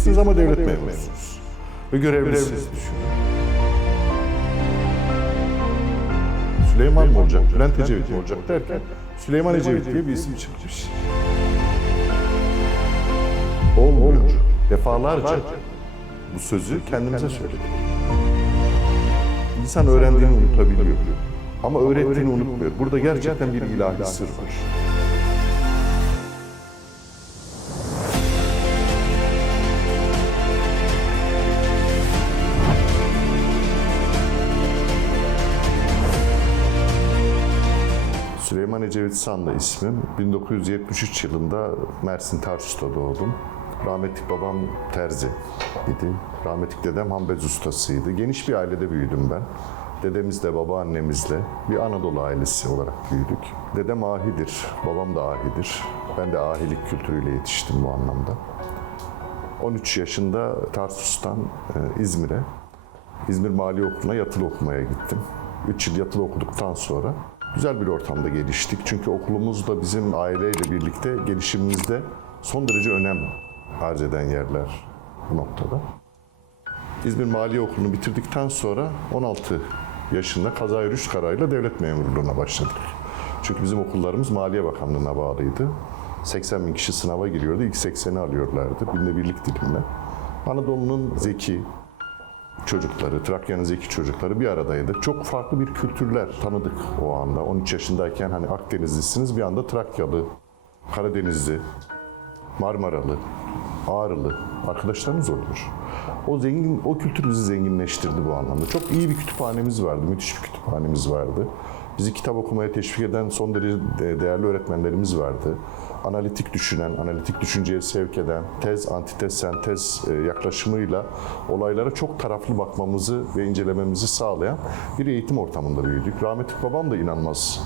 değilsiniz ama devlet memurusunuz. Ve görevlisiniz düşünün. Süleyman mı olacak, Bülent Ecevit mi olacak derken Süleyman Ecevit diye bir isim çıkmış. Olmuyor. Defalarca bu sözü kendimize söyledik. İnsan öğrendiğini unutabiliyor. Ama öğrettiğini unutmuyor. Burada gerçekten bir ilahi sır var. Ecevit San'da ismim. 1973 yılında Mersin Tarsus'ta doğdum. Rahmetlik babam terzi idi. Rahmetlik dedem hambez ustasıydı. Geniş bir ailede büyüdüm ben. Dedemizle, babaannemizle bir Anadolu ailesi olarak büyüdük. Dedem ahidir, babam da ahidir. Ben de ahilik kültürüyle yetiştim bu anlamda. 13 yaşında Tarsus'tan e, İzmir'e, İzmir Mali Okulu'na yatılı okumaya gittim. 3 yıl yatılı okuduktan sonra güzel bir ortamda geliştik. Çünkü okulumuz da bizim aileyle birlikte gelişimimizde son derece önem arz eden yerler bu noktada. İzmir Mali Okulu'nu bitirdikten sonra 16 yaşında kazayı rüşt kararıyla devlet memurluğuna başladık. Çünkü bizim okullarımız Maliye Bakanlığı'na bağlıydı. 80 bin kişi sınava giriyordu. İlk 80'i alıyorlardı. Binde birlik dilimle. Anadolu'nun zeki çocukları, Trakya'nın zeki çocukları bir aradaydı. Çok farklı bir kültürler tanıdık o anda. 13 yaşındayken hani Akdenizlisiniz bir anda Trakyalı, Karadenizli, Marmaralı, Ağrılı arkadaşlarınız oluyor. O zengin, o kültür bizi zenginleştirdi bu anlamda. Çok iyi bir kütüphanemiz vardı, müthiş bir kütüphanemiz vardı. Bizi kitap okumaya teşvik eden son derece de- değerli öğretmenlerimiz vardı. Analitik düşünen, analitik düşünceye sevk eden, tez, antitez, sentez e, yaklaşımıyla olaylara çok taraflı bakmamızı ve incelememizi sağlayan bir eğitim ortamında büyüdük. Rahmetli babam da inanılmaz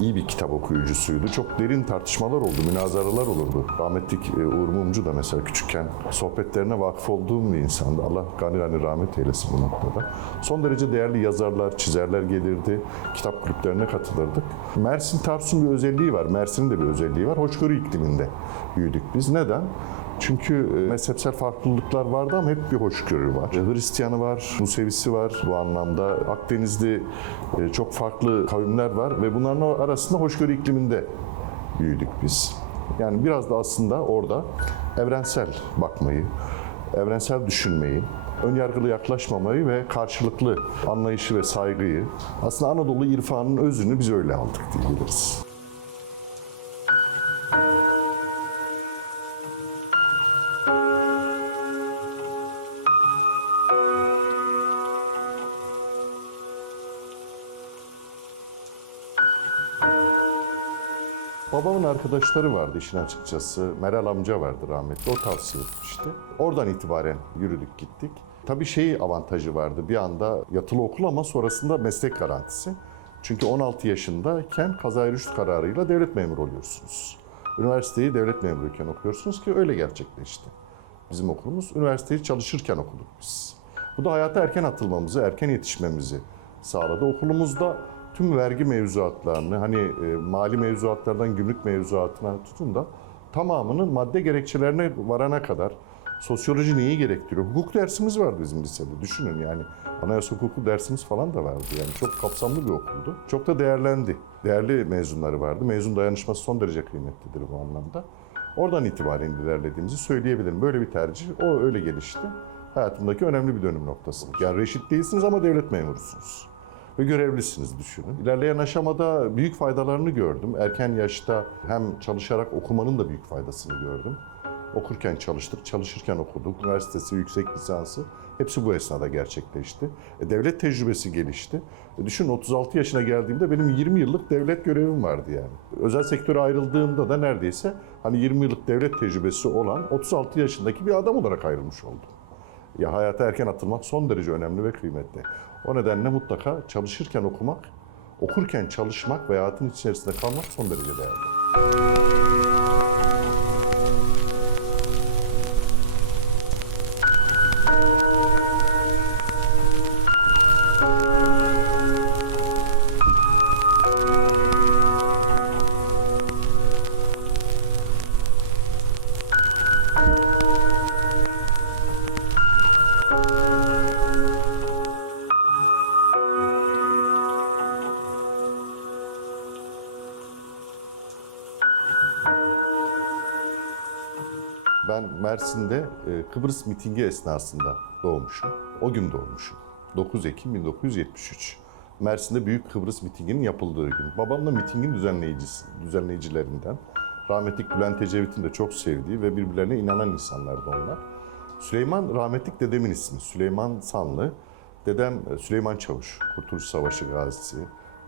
iyi bir kitap okuyucusuydu. Çok derin tartışmalar oldu, münazaralar olurdu. Rahmetlik e, Uğur Mumcu da mesela küçükken sohbetlerine vakıf olduğum bir insandı. Allah gani gani rahmet eylesin bu noktada. Son derece değerli yazarlar, çizerler gelirdi. Kitap kulüplerine katılırdık. Mersin Tarsus'un bir özelliği var. Mersin'in de bir özelliği var. Hoşgörü ikliminde büyüdük biz. Neden? Çünkü e, mezhepsel farklılıklar vardı ama hep bir hoşgörü var. E, Hristiyanı var, Musevisi var bu anlamda. Akdeniz'de çok farklı kavimler var ve bunların arasında hoşgörü ikliminde büyüdük biz. Yani biraz da aslında orada evrensel bakmayı, evrensel düşünmeyi, önyargılı yaklaşmamayı ve karşılıklı anlayışı ve saygıyı aslında Anadolu irfanının özünü biz öyle aldık diyebiliriz. Babamın arkadaşları vardı işin açıkçası. Meral amca vardı rahmetli. O tavsiye etmişti. Oradan itibaren yürüdük gittik. Tabii şey avantajı vardı. Bir anda yatılı okul ama sonrasında meslek garantisi. Çünkü 16 yaşındayken kazayı rüşt kararıyla devlet memuru oluyorsunuz. Üniversiteyi devlet memuruyken okuyorsunuz ki öyle gerçekleşti. Bizim okulumuz üniversiteyi çalışırken okuduk biz. Bu da hayata erken atılmamızı, erken yetişmemizi sağladı. Okulumuzda tüm vergi mevzuatlarını hani e, mali mevzuatlardan gümrük mevzuatına tutun da tamamının madde gerekçelerine varana kadar sosyoloji neyi gerektiriyor? Hukuk dersimiz vardı bizim lisede. Düşünün yani anayasa hukuku dersimiz falan da vardı. Yani çok kapsamlı bir okuldu. Çok da değerlendi. Değerli mezunları vardı. Mezun dayanışması son derece kıymetlidir bu anlamda. Oradan itibaren ilerlediğimizi söyleyebilirim. Böyle bir tercih, o öyle gelişti. Hayatımdaki önemli bir dönüm noktası. Yani reşit değilsiniz ama devlet memurusunuz ve görevlisiniz düşünün. İlerleyen aşamada büyük faydalarını gördüm. Erken yaşta hem çalışarak okumanın da büyük faydasını gördüm. Okurken çalıştık, çalışırken okuduk. Üniversitesi, yüksek lisansı hepsi bu esnada gerçekleşti. E, devlet tecrübesi gelişti. E, düşün 36 yaşına geldiğimde benim 20 yıllık devlet görevim vardı yani. Özel sektöre ayrıldığımda da neredeyse hani 20 yıllık devlet tecrübesi olan 36 yaşındaki bir adam olarak ayrılmış oldum. Ya hayata erken atılmak son derece önemli ve kıymetli. O nedenle mutlaka çalışırken okumak, okurken çalışmak ve hayatın içerisinde kalmak son derece değerli. Ben Mersin'de e, Kıbrıs mitingi esnasında doğmuşum. O gün doğmuşum. 9 Ekim 1973. Mersin'de Büyük Kıbrıs mitinginin yapıldığı gün. Babam da mitingin düzenleyicisi, düzenleyicilerinden. Rahmetlik Bülent Ecevit'in de çok sevdiği ve birbirlerine inanan insanlardı onlar. Süleyman rahmetlik dedemin ismi. Süleyman Sanlı. Dedem e, Süleyman Çavuş. Kurtuluş Savaşı gazisi.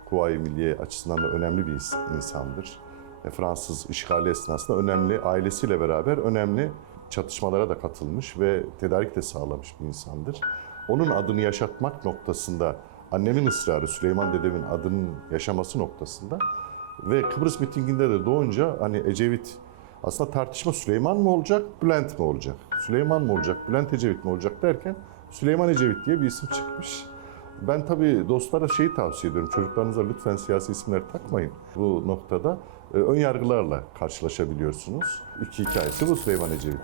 Kuvayi Milliye açısından da önemli bir ins- insandır. Fransız işgali esnasında önemli, ailesiyle beraber önemli çatışmalara da katılmış ve tedarik de sağlamış bir insandır. Onun adını yaşatmak noktasında, annemin ısrarı Süleyman dedemin adının yaşaması noktasında ve Kıbrıs mitinginde de doğunca hani Ecevit aslında tartışma Süleyman mı olacak, Bülent mi olacak? Süleyman mı olacak, Bülent Ecevit mi olacak derken Süleyman Ecevit diye bir isim çıkmış. Ben tabii dostlara şeyi tavsiye ediyorum. Çocuklarınıza lütfen siyasi isimler takmayın. Bu noktada ön yargılarla karşılaşabiliyorsunuz. İki hikayesi bu Süleyman Ecevit.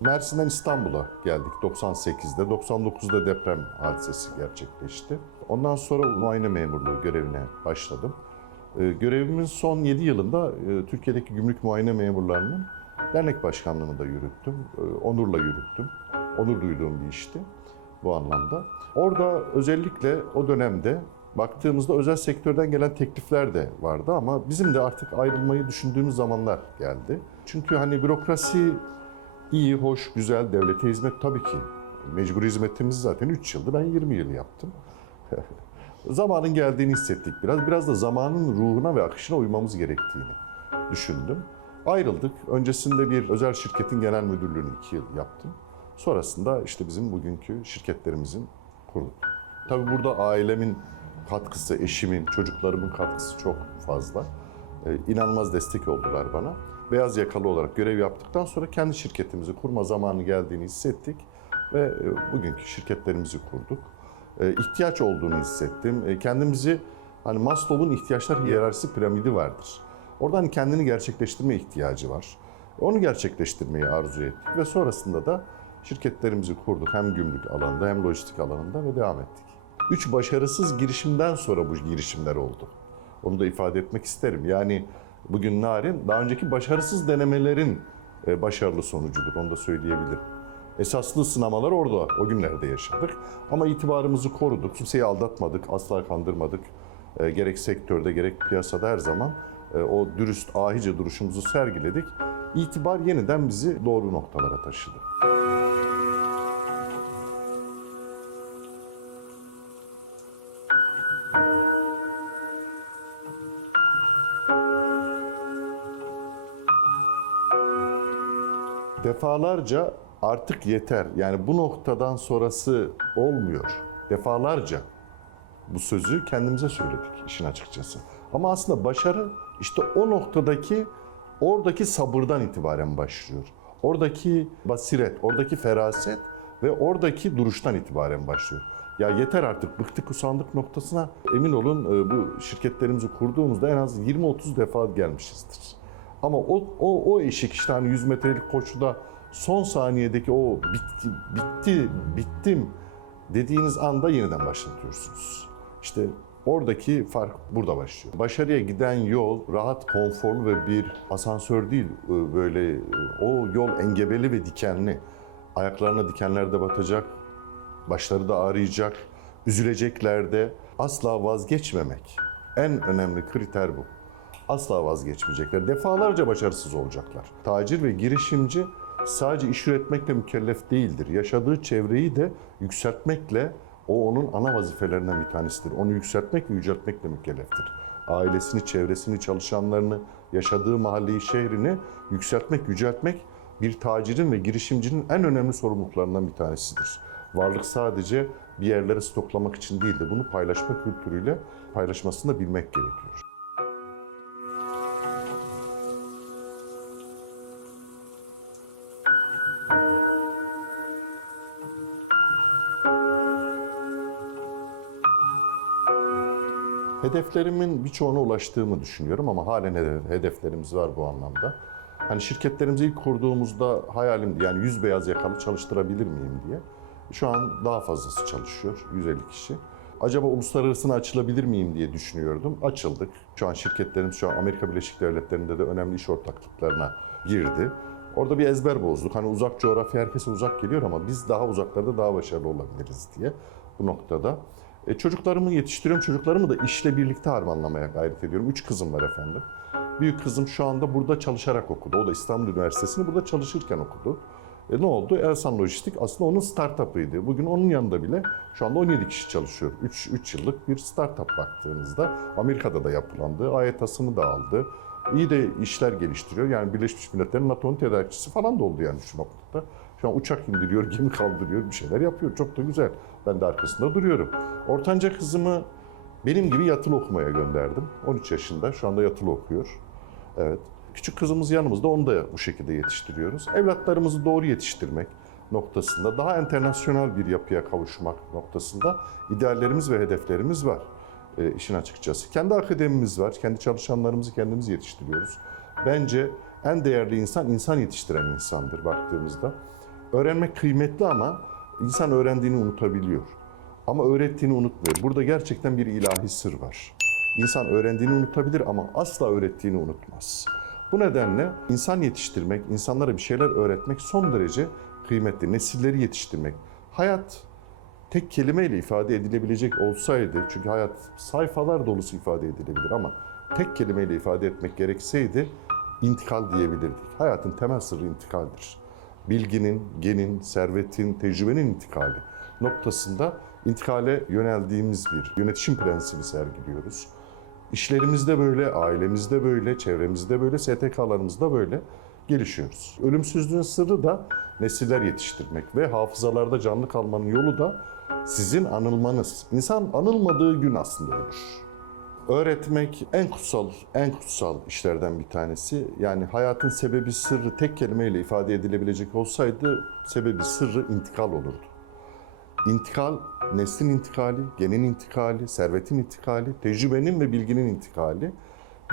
Mersin'den İstanbul'a geldik 98'de. 99'da deprem hadisesi gerçekleşti. Ondan sonra muayene memurluğu görevine başladım. Ee, Görevimin son 7 yılında e, Türkiye'deki gümrük muayene memurlarının dernek başkanlığını da yürüttüm. Ee, Onurla yürüttüm. Onur duyduğum bir işti bu anlamda. Orada özellikle o dönemde baktığımızda özel sektörden gelen teklifler de vardı ama bizim de artık ayrılmayı düşündüğümüz zamanlar geldi. Çünkü hani bürokrasi iyi, hoş, güzel, devlete hizmet tabii ki. Mecbur hizmetimiz zaten 3 yıldı, ben 20 yıl yaptım. Zamanın geldiğini hissettik biraz. Biraz da zamanın ruhuna ve akışına uymamız gerektiğini düşündüm. Ayrıldık. Öncesinde bir özel şirketin genel müdürlüğünü 2 yıl yaptım. Sonrasında işte bizim bugünkü şirketlerimizin kurduk. Tabii burada ailemin katkısı, eşimin, çocuklarımın katkısı çok fazla. Ee, inanılmaz destek oldular bana. Beyaz yakalı olarak görev yaptıktan sonra kendi şirketimizi kurma zamanı geldiğini hissettik ve e, bugünkü şirketlerimizi kurduk. E, ihtiyaç olduğunu hissettim. E, Kendimizi hani Maslow'un ihtiyaçlar hiyerarşisi piramidi vardır. Oradan kendini gerçekleştirme ihtiyacı var. Onu gerçekleştirmeyi arzu ettik ve sonrasında da şirketlerimizi kurduk hem gümrük alanında hem lojistik alanında ve devam ettik. Üç başarısız girişimden sonra bu girişimler oldu. Onu da ifade etmek isterim. Yani bugün Narin daha önceki başarısız denemelerin e, başarılı sonucudur. Onu da söyleyebilirim. Esaslı sınamalar orada, o günlerde yaşadık. Ama itibarımızı koruduk, kimseyi aldatmadık, asla kandırmadık. E, gerek sektörde gerek piyasada her zaman o dürüst, ahice duruşumuzu sergiledik. İtibar yeniden bizi doğru noktalara taşıdı. Defalarca artık yeter. Yani bu noktadan sonrası olmuyor. Defalarca bu sözü kendimize söyledik işin açıkçası. Ama aslında başarı işte o noktadaki oradaki sabırdan itibaren başlıyor. Oradaki basiret, oradaki feraset ve oradaki duruştan itibaren başlıyor. Ya yeter artık bıktık usandık noktasına emin olun e, bu şirketlerimizi kurduğumuzda en az 20-30 defa gelmişizdir. Ama o, o, o eşik işte hani 100 metrelik koşuda son saniyedeki o bitti, bitti, bittim dediğiniz anda yeniden başlatıyorsunuz. İşte oradaki fark burada başlıyor. Başarıya giden yol rahat, konforlu ve bir asansör değil. e, Böyle e, o yol engebeli ve dikenli. Ayaklarına dikenler de batacak, başları da ağrıyacak, üzülecekler de. Asla vazgeçmemek. En önemli kriter bu asla vazgeçmeyecekler. Defalarca başarısız olacaklar. Tacir ve girişimci sadece iş üretmekle mükellef değildir. Yaşadığı çevreyi de yükseltmekle o onun ana vazifelerinden bir tanesidir. Onu yükseltmek ve yüceltmekle mükelleftir. Ailesini, çevresini, çalışanlarını, yaşadığı mahalleyi, şehrini yükseltmek, yüceltmek bir tacirin ve girişimcinin en önemli sorumluluklarından bir tanesidir. Varlık sadece bir yerlere stoklamak için değil de bunu paylaşma kültürüyle paylaşmasını da bilmek gerekiyor. Hedeflerimin birçoğuna ulaştığımı düşünüyorum ama halen hedef- hedeflerimiz var bu anlamda. Hani şirketlerimizi ilk kurduğumuzda hayalimdi yani yüz beyaz yakalı çalıştırabilir miyim diye. Şu an daha fazlası çalışıyor, 150 kişi. Acaba uluslararasına açılabilir miyim diye düşünüyordum. Açıldık. Şu an şirketlerimiz şu an Amerika Birleşik Devletleri'nde de önemli iş ortaklıklarına girdi. Orada bir ezber bozduk. Hani uzak coğrafya herkese uzak geliyor ama biz daha uzaklarda daha başarılı olabiliriz diye bu noktada. E, çocuklarımı yetiştiriyorum. Çocuklarımı da işle birlikte harmanlamaya gayret ediyorum. Üç kızım var efendim. Büyük kızım şu anda burada çalışarak okudu. O da İstanbul Üniversitesi'ni burada çalışırken okudu. E ne oldu? Elsan Lojistik aslında onun startup'ıydı. Bugün onun yanında bile şu anda 17 kişi çalışıyor. 3, 3 yıllık bir startup baktığınızda. Amerika'da da yapılandı. AYTA'sını da aldı. İyi de işler geliştiriyor. Yani Birleşmiş Milletler'in NATO'nun tedarikçisi falan da oldu yani şu noktada. Şu an uçak indiriyor, gemi kaldırıyor, bir şeyler yapıyor. Çok da güzel. Ben de arkasında duruyorum. Ortanca kızımı benim gibi yatılı okumaya gönderdim. 13 yaşında, şu anda yatılı okuyor. Evet. Küçük kızımız yanımızda, onu da bu şekilde yetiştiriyoruz. Evlatlarımızı doğru yetiştirmek noktasında, daha internasyonel bir yapıya kavuşmak noktasında ideallerimiz ve hedeflerimiz var e, işin açıkçası. Kendi akademimiz var, kendi çalışanlarımızı kendimiz yetiştiriyoruz. Bence en değerli insan, insan yetiştiren insandır baktığımızda. Öğrenmek kıymetli ama insan öğrendiğini unutabiliyor. Ama öğrettiğini unutmuyor. Burada gerçekten bir ilahi sır var. İnsan öğrendiğini unutabilir ama asla öğrettiğini unutmaz. Bu nedenle insan yetiştirmek, insanlara bir şeyler öğretmek son derece kıymetli. Nesilleri yetiştirmek. Hayat tek kelimeyle ifade edilebilecek olsaydı, çünkü hayat sayfalar dolusu ifade edilebilir ama tek kelimeyle ifade etmek gerekseydi intikal diyebilirdik. Hayatın temel sırrı intikaldir. Bilginin, genin, servetin, tecrübenin intikali noktasında intikale yöneldiğimiz bir yönetişim prensibi sergiliyoruz. İşlerimizde böyle, ailemizde böyle, çevremizde böyle, STK'larımızda böyle gelişiyoruz. Ölümsüzlüğün sırrı da nesiller yetiştirmek ve hafızalarda canlı kalmanın yolu da sizin anılmanız. İnsan anılmadığı gün aslında ölür. Öğretmek en kutsal, en kutsal işlerden bir tanesi. Yani hayatın sebebi sırrı tek kelimeyle ifade edilebilecek olsaydı sebebi sırrı intikal olurdu. İntikal, neslin intikali, genin intikali, servetin intikali, tecrübenin ve bilginin intikali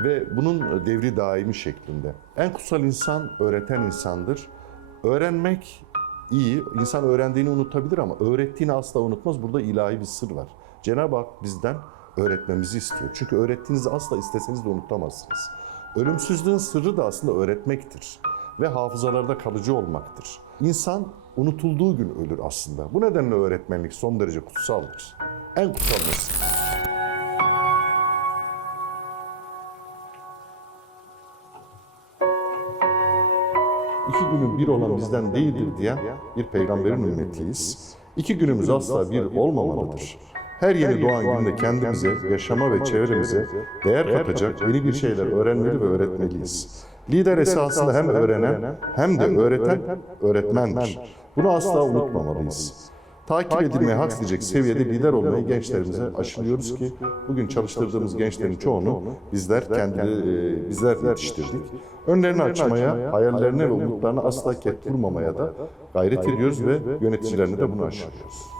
ve bunun devri daimi şeklinde. En kutsal insan öğreten insandır. Öğrenmek iyi, insan öğrendiğini unutabilir ama öğrettiğini asla unutmaz. Burada ilahi bir sır var. Cenab-ı Hak bizden öğretmemizi istiyor. Çünkü öğrettiğinizi asla isteseniz de unutamazsınız. Ölümsüzlüğün sırrı da aslında öğretmektir ve hafızalarda kalıcı olmaktır. İnsan unutulduğu gün ölür aslında. Bu nedenle öğretmenlik son derece kutsaldır. En kutsal meslek. İki günün bir olan bizden değildir diyen bir peygamberin ümmetiyiz. İki günümüz asla bir olmamalıdır. Her yeni doğan günde kendimize, yaşama ve çevremize değer katacak yeni bir şeyler öğrenmeli ve öğretmeliyiz. Lider esasında hem öğrenen hem de öğreten öğretmendir. Bunu asla unutmamalıyız. Takip edilmeye hak edecek seviyede lider olmayı gençlerimize aşılıyoruz ki bugün çalıştırdığımız gençlerin çoğunu bizler kendi e, bizler yetiştirdik. Önlerini açmaya, hayallerine ve umutlarına asla ket vurmamaya da gayret ediyoruz ve yöneticilerine de bunu aşılıyoruz.